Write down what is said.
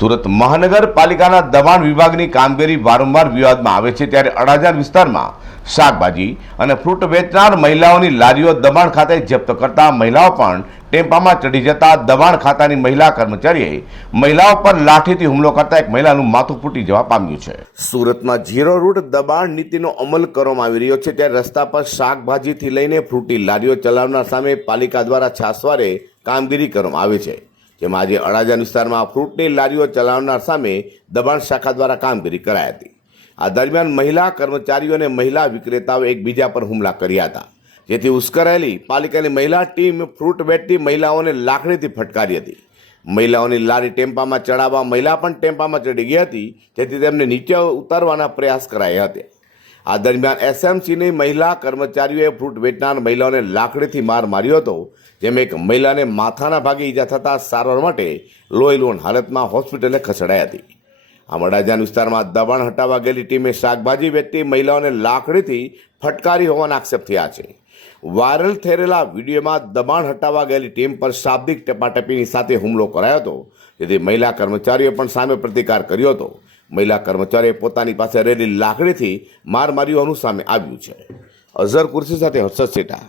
સુરત મહાનગરપાલિકાના દબાણ વિભાગની કામગીરી વારંવાર વિવાદમાં આવે છે ત્યારે અડાજણ વિસ્તારમાં શાકભાજી અને ફ્રૂટ વેચનાર મહિલાઓની લારીઓ દબાણ ખાતે જપ્ત કરતા મહિલાઓ પણ ટેમ્પામાં ચડી જતા દબાણ ખાતાની મહિલા કર્મચારીએ મહિલાઓ પર લાઠીથી હુમલો કરતા એક મહિલાનું માથું ફૂટી જવા પામ્યું છે. સુરતમાં ઝીરો રૂટ દબાણ નીતિનો અમલ કરવામાં આવી રહ્યો છે ત્યારે રસ્તા પર શાકભાજીથી લઈને ફ્રૂટી લારીઓ ચલાવનાર સામે પાલિકા દ્વારા છાસવારે કામગીરી કરવામાં આવે છે. જેમાં આજે અડાજણ વિસ્તારમાં ફ્રૂટની લારીઓ ચલાવનાર સામે દબાણ શાખા દ્વારા કામગીરી કરાઈ હતી. આ દરમિયાન મહિલા કર્મચારીઓ અને મહિલા વિક્રેતાઓ એકબીજા પર હુમલા કર્યા હતા. જેથી ઉશ્કેરાયેલી પાલિકાની મહિલા ટીમ ફ્રૂટ વેટતી મહિલાઓને લાકડીથી ફટકારી હતી. મહિલાઓની લારી ટેમ્પામાં ચડાવવા મહિલા પણ ટેમ્પામાં ચડી ગઈ હતી, જેથી તેમને નીચે ઉતારવાના પ્રયાસ કરાયા હતા. આ દરમિયાન એસએમસીની મહિલા કર્મચારીઓએ ફ્રૂટ વેચનાર મહિલાઓને લાકડીથી માર માર્યો હતો, જેમાં એક મહિલાને માથાના ભાગે ઈજા થતાં સારવાર માટે લોહી લોન હાલતમાં હોસ્પિટલે ખસેડાઈ હતી. આ મડાજાન વિસ્તારમાં દબાણ હટાવવા ગયેલી ટીમે શાકભાજી વેચતી મહિલાઓને લાકડીથી ફટકારી હોવાના આક્ષેપ થયા છે. વાયરલ થયેલા વિડીયોમાં દબાણ હટાવવા ગયેલી ટીમ પર શાબ્દિક ટપાટપીની સાથે હુમલો કરાયો હતો. જેથી મહિલા કર્મચારીઓ પણ સામે પ્રતિકાર કર્યો હતો. મહિલા કર્મચારીએ પોતાની પાસે રહેલી લાકડીથી માર માર્યું હોવાનું સામે આવ્યું છે. અઝર કુર્સી સાથે હર્ષદ સેઠા